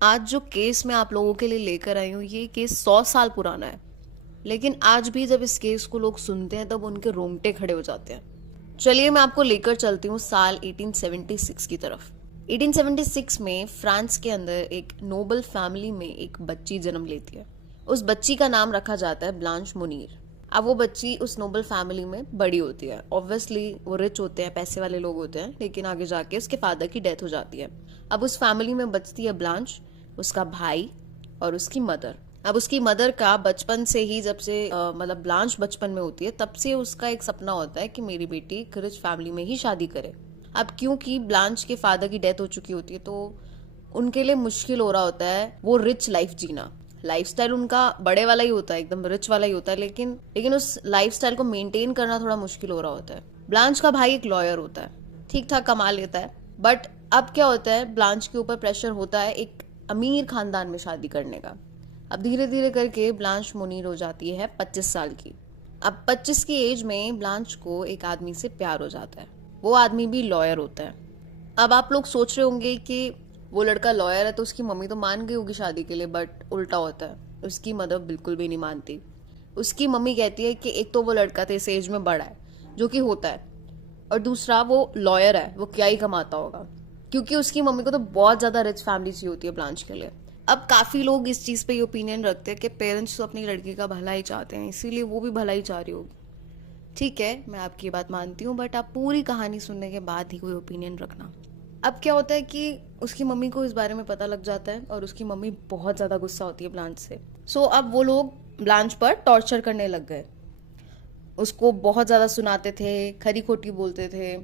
आज जो केस मैं आप लोगों के लिए लेकर आई हूँ, ये केस 100 साल पुराना है। लेकिन आज भी जब इस केस को लोग सुनते हैं तब उनके रोंगटे खड़े हो जाते हैं। चलिए मैं आपको लेकर चलती हूँ साल 1876 की तरफ। 1876 में फ्रांस के अंदर एक नोबल फैमिली में एक बच्ची जन्म लेती है। उस बच्ची का नाम रखा जाता है ब्लांच मुनीर। अब वो बच्ची उस नोबल फैमिली में बड़ी होती है। ऑब्वियसली वो रिच होते हैं, पैसे वाले लोग होते हैं, लेकिन आगे जाके उसके फादर की डेथ हो जाती है। अब उस फैमिली में बचती है ब्लांच, उसका भाई और उसकी मदर। अब उसकी मदर का बचपन से ही, जब से मतलब ब्लांच बचपन में होती है तब से उसका एक सपना होता है कि मेरी बेटी एक रिच फैमिली में ही शादी करे। अब क्योंकि ब्लांच के फादर की डेथ हो चुकी होती है तो उनके लिए मुश्किल हो रहा होता है वो रिच लाइफ जीना। लाइफस्टाइल उनका बड़े वाला ही होता है, एकदम रिच वाला ही होता है, लेकिन उस लाइफस्टाइल को मेंटेन करना थोड़ा मुश्किल हो रहा होता है। ब्लांच का भाई एक लॉयर होता है, ठीक ठाक कमा लेता है, बट अब क्या होता है, ब्लांच के ऊपर प्रेशर होता है एक अमीर खानदान में शादी करने का। अब धीरे धीरे करके ब्लांच मुनीर हो जाती है 25 साल की। अब 25 की एज में ब्लांच को एक आदमी से प्यार हो जाता है। वो आदमी भी लॉयर होता है। अब आप लोग सोच रहे होंगे कि वो लड़का लॉयर है तो उसकी मम्मी तो मान गई होगी शादी के लिए, बट उल्टा होता है। उसकी मदर बिल्कुल भी नहीं मानती। उसकी मम्मी कहती है कि एक तो वो लड़का तो इस एज में बड़ा है, जो कि होता है, और दूसरा वो लॉयर है, वो क्या ही कमाता होगा। क्योंकि उसकी मम्मी को तो बहुत ज्यादा रिच फैमिली चाहिए होती है ब्लांच के लिए। अब काफी लोग इस चीज पे ये ओपिनियन रखते हैं कि पेरेंट्स तो अपनी लड़की का भला ही चाहते हैं, इसीलिए वो भी भला ही चाह रही होगी। ठीक है, मैं आपकी ये बात मानती हूँ, बट आप पूरी कहानी सुनने के बाद ही कोई ओपिनियन रखना। अब क्या होता है कि उसकी मम्मी को इस बारे में पता लग जाता है और उसकी मम्मी बहुत ज्यादा गुस्सा होती है ब्लांच से। सो अब वो लोग ब्लांच पर टॉर्चर करने लग गए। उसको बहुत ज़्यादा सुनाते थे, खरी खोटी बोलते थे।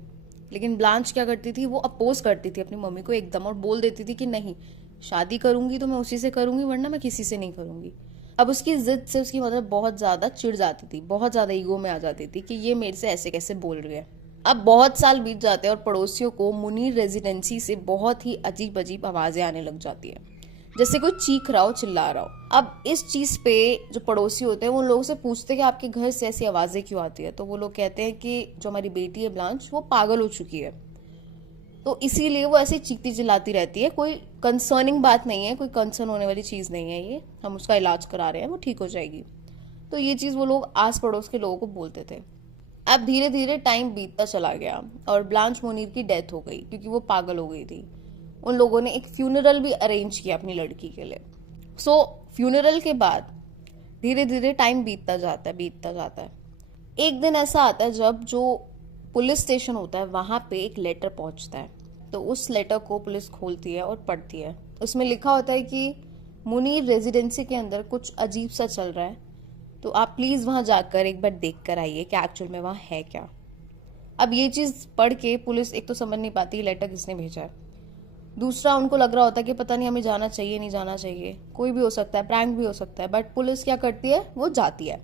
लेकिन ब्लांच क्या करती थी, वो अपोज करती थी अपनी मम्मी को एकदम और बोल देती थी कि नहीं, शादी करूंगी तो मैं उसी से करूंगी, वरना मैं किसी से नहीं करूंगी। अब उसकी जिद से उसकी मदर बहुत ज़्यादा चिढ़ जाती थी, बहुत ज़्यादा ईगो में आ जाती थी कि ये मेरे से ऐसे कैसे बोल रही है। अब बहुत साल बीत जाते हैं और पड़ोसियों को मुनीर रेजिडेंसी से बहुत ही अजीब अजीब आवाज़ें आने लग जाती है, जैसे कोई चीख रहा हो, चिल्ला रहा हो। अब इस चीज पे जो पड़ोसी होते हैं वो लोगों से पूछते हैं कि आपके घर से ऐसी आवाजें क्यों आती है, तो वो लोग कहते हैं कि जो हमारी बेटी है ब्लांच, वो पागल हो चुकी है, तो इसीलिए वो ऐसे चीखती चिल्लाती रहती है। कोई कंसर्निंग बात नहीं है, कोई कंसर्न होने वाली चीज नहीं है, ये हम उसका इलाज करा रहे हैं, वो ठीक हो जाएगी। तो ये चीज वो लोग आस पड़ोस के लोगों को बोलते थे। अब धीरे धीरे टाइम बीतता चला गया और ब्लांच मुनीर की डेथ हो गई क्योंकि वो पागल हो गई थी। उन लोगों ने एक फ्यूनरल भी अरेंज किया अपनी लड़की के लिए। सो फ्यूनरल के बाद धीरे धीरे टाइम बीतता जाता है। एक दिन ऐसा आता है जब जो पुलिस स्टेशन होता है वहां पे एक लेटर पहुंचता है। तो उस लेटर को पुलिस खोलती है और पढ़ती है। उसमें लिखा होता है कि मुनीर रेजिडेंसी के अंदर कुछ अजीब सा चल रहा है, तो आप प्लीज वहां जाकर एक बार देख कर आइए कि एक्चुअल में वहां है क्या। अब ये चीज पढ़ के पुलिस एक तो समझ नहीं पाती लेटर किसने भेजा है, दूसरा उनको लग रहा होता है कि पता नहीं हमें जाना चाहिए नहीं जाना चाहिए, कोई भी हो सकता है, प्रैंक भी हो सकता है। बट पुलिस क्या करती है, वो जाती है।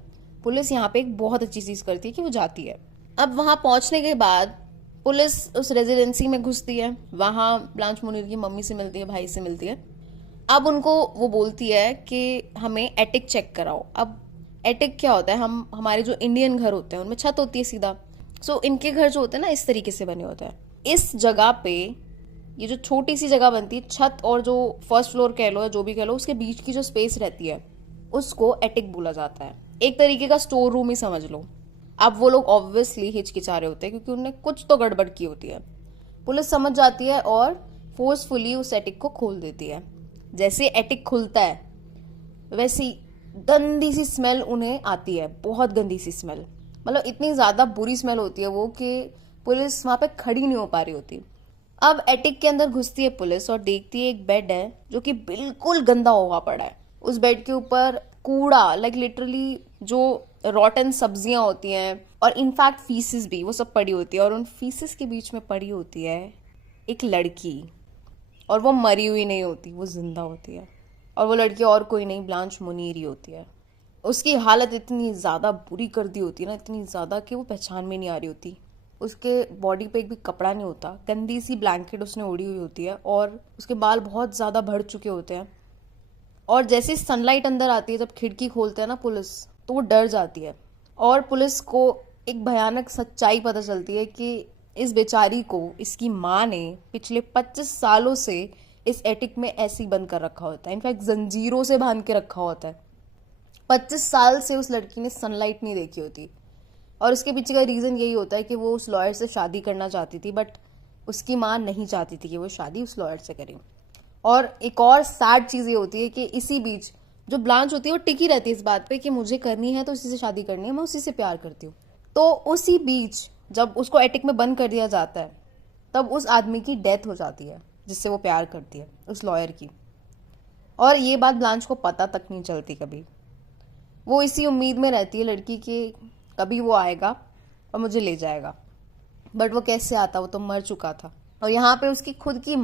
पुलिस यहाँ पे एक बहुत अच्छी चीज करती है कि वो जाती है। अब वहां पहुंचने के बाद पुलिस उस रेजिडेंसी में घुसती है, वहां ब्लांच मुनीर की मम्मी से मिलती है, भाई से मिलती है। अब उनको वो बोलती है कि हमें एटिक चेक कराओ। अब एटिक क्या होता है, हम हमारे जो इंडियन घर होते हैं उनमें छत होती है सीधा। सो इनके घर जो होते हैं ना, इस तरीके से बने होते हैं। इस जगह पे ये जो छोटी सी जगह बनती है, छत और जो फर्स्ट फ्लोर कह लो या जो भी कह लो, उसके बीच की जो स्पेस रहती है उसको एटिक बोला जाता है। एक तरीके का स्टोर रूम ही समझ लो। अब वो लोग ऑब्वियसली हिचकिचा रहे होते हैं क्योंकि उन्होंने कुछ तो गड़बड़ की होती है। पुलिस समझ जाती है और फोर्सफुली उस एटिक को खोल देती है। जैसे एटिक खुलता है वैसी गंदी सी स्मेल उन्हें आती है, बहुत गंदी सी स्मेल। मतलब इतनी ज्यादा बुरी स्मेल होती है वो कि पुलिस वहां पे खड़ी नहीं हो पा रही होती। अब एटिक के अंदर घुसती है पुलिस और देखती है एक बेड है जो कि बिल्कुल गंदा हुआ पड़ा है। उस बेड के ऊपर कूड़ा, लाइक लिटरली जो रॉटन सब्जियां होती हैं और इनफैक्ट फीसिस भी, वो सब पड़ी होती है। और उन फीसिस के बीच में पड़ी होती है एक लड़की, और वो मरी हुई नहीं होती, वो जिंदा होती है। और वो लड़की और कोई नहीं, ब्लांच मुनीर ही होती है। उसकी हालत इतनी ज़्यादा बुरी कर दी होती है ना, इतनी ज़्यादा कि वो पहचान में नहीं आ रही होती। उसके बॉडी पे एक भी कपड़ा नहीं होता, गंदी सी ब्लैंकेट उसने ओढ़ी हुई होती है और उसके बाल बहुत ज़्यादा बढ़ चुके होते हैं। और जैसे सनलाइट अंदर आती है, जब खिड़की खोलते हैं ना पुलिस, तो वो डर जाती है। और पुलिस को एक भयानक सच्चाई पता चलती है कि इस बेचारी को इसकी माँ ने पिछले 25 सालों से इस एटिक में ऐसे ही बंद कर रखा होता है, इनफैक्ट जंजीरों से बांध के रखा होता है। 25 साल से उस लड़की ने सनलाइट नहीं देखी होती, और उसके पीछे का रीज़न यही होता है कि वो उस लॉयर से शादी करना चाहती थी, बट उसकी माँ नहीं चाहती थी कि वो शादी उस लॉयर से करे। और एक और सैड चीज़ ये होती है कि इसी बीच जो ब्लांच होती है वो टिकी रहती है इस बात पे कि मुझे करनी है तो उसी से शादी करनी है, मैं उसी से प्यार करती हूँ। तो उसी बीच जब उसको एटिक में बंद कर दिया जाता है, तब उस आदमी की डेथ हो जाती है जिससे वो प्यार करती है, उस लॉयर की। और ये बात ब्लांच को पता तक नहीं चलती कभी। वो इसी उम्मीद में रहती है लड़की कि कभी वो आएगा और मुझे ले जाएगा, बट वो कैसे आता, वो तो मर चुका था। और यहाँ पे उसकी खुद की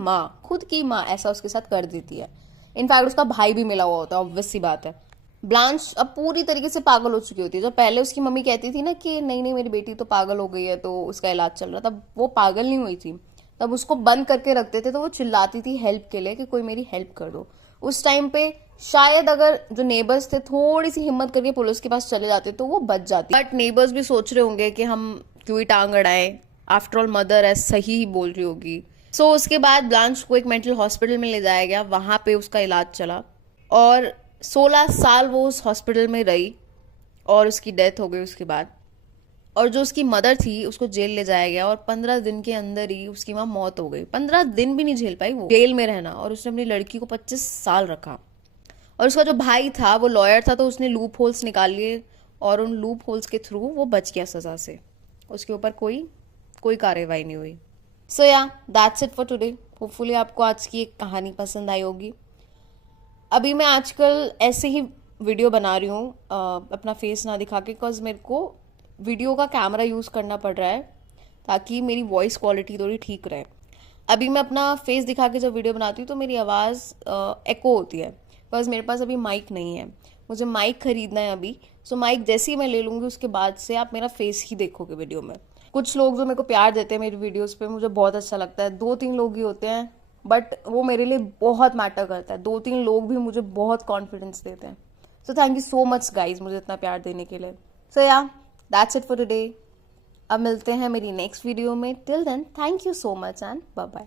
माँ ऐसा उसके साथ कर देती है। इनफैक्ट उसका भाई भी मिला हुआ होता है, ऑब्वियस सी बात है। ब्लांच अब पूरी तरीके से पागल हो चुकी होती है। जब पहले उसकी मम्मी कहती थी ना कि नहीं नहीं मेरी बेटी तो पागल हो गई है तो उसका इलाज चल रहा, तब वो पागल नहीं हुई थी। तब उसको बंद करके रखते थे तो वो चिल्लाती थी हेल्प के लिए कि कोई मेरी हेल्प कर दो। उस टाइम पे शायद अगर जो नेबर्स थे थोड़ी सी हिम्मत करके पुलिस के पास चले जाते तो वो बच जाती। बट नेबर्स भी सोच रहे होंगे कि हम क्यों ही टांग अड़ाए, आफ्टर ऑल मदर है, सही ही बोल रही होगी। सो उसके बाद ब्लांच को एक मेंटल हॉस्पिटल में ले जाया गया, वहाँ पे उसका इलाज चला और 16 साल वो उस हॉस्पिटल में रही और उसकी डेथ हो गई उसके बाद। और जो उसकी मदर थी उसको जेल ले जाया गया और 15 दिन के अंदर ही उसकी वहाँ मौत हो गई। 15 दिन भी नहीं झेल पाई वो जेल में रहना, और उसने अपनी लड़की को 25 साल रखा। और उसका जो भाई था वो लॉयर था, तो उसने लूप होल्स निकाल लिए और उन लूप होल्स के थ्रू वो बच गया सजा से। उसके ऊपर कोई कार्रवाई नहीं हुई। सो या that's it for today. Hopefully आपको आज की एक कहानी पसंद आई होगी। अभी मैं आजकल ऐसे ही वीडियो बना रही हूँ अपना फेस ना दिखा के, बिकॉज मेरे को वीडियो का कैमरा यूज़ करना पड़ रहा है ताकि मेरी वॉइस क्वालिटी थोड़ी ठीक रहे। अभी मैं अपना फेस दिखा के जब वीडियो बनाती हूँ तो मेरी आवाज़ एको होती है, बिकॉज मेरे पास अभी माइक नहीं है। मुझे माइक खरीदना है अभी। सो माइक जैसे ही मैं ले लूँगी उसके बाद से आप मेरा फेस ही देखोगे वीडियो में। कुछ लोग जो मेरे को प्यार देते हैं मेरी वीडियोस पे, मुझे बहुत अच्छा लगता है। 2-3 लोग ही होते हैं, बट वो मेरे लिए बहुत मैटर करता है। 2-3 लोग भी मुझे बहुत कॉन्फिडेंस देते हैं। So thank you so much guys मुझे इतना प्यार देने के लिए। सो या दैट्स इट फॉर टुडे। अब मिलते हैं मेरी नेक्स्ट वीडियो में। Till then thank you so much and bye bye.